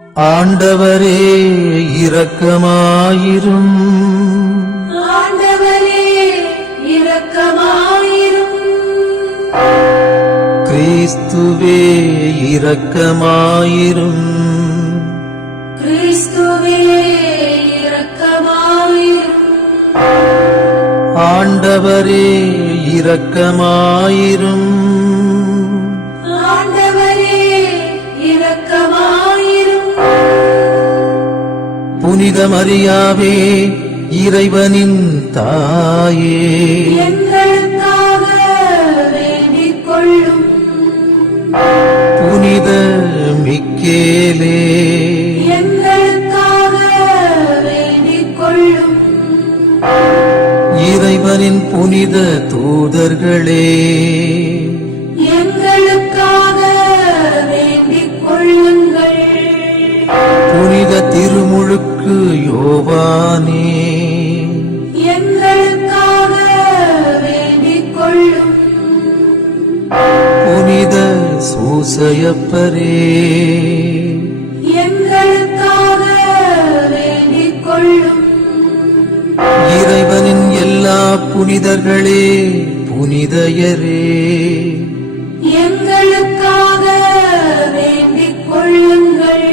ஆண்டவரே இரக்கமாயிரும். ஆண்டவரே இரக்கமாயிரும். கிறிஸ்துவே இரக்கமாயிரும். கிறிஸ்துவே இரக்கமாயிரும். ஆண்டவரே இரக்கமாயிரும். ஆண்டவரே இரக்கமாயிரும். புனித மரியாவே இறைவனின் தாயே, எங்களுக்காக வேண்டிக் கொள்ளும். புனித மிக்கேலே, எங்களுக்காக வேண்டிக் கொள்ளும். இறைவனின் புனித தூதர்களே, எங்களுக்காக வேண்டிக் கொள்ளுங்கள். புனித திருமுழுக்கு யோவானே, எங்களுக்காக வேண்டிக் கொள்ளும். புனித சூசையப்பரே, எங்களுக்காக வேண்டிக் கொள்ளும். இறைவனின் எல்லா புனிதர்களே, புனிதையரே, எங்களுக்காக வேண்டிக் கொள்ளுங்கள்.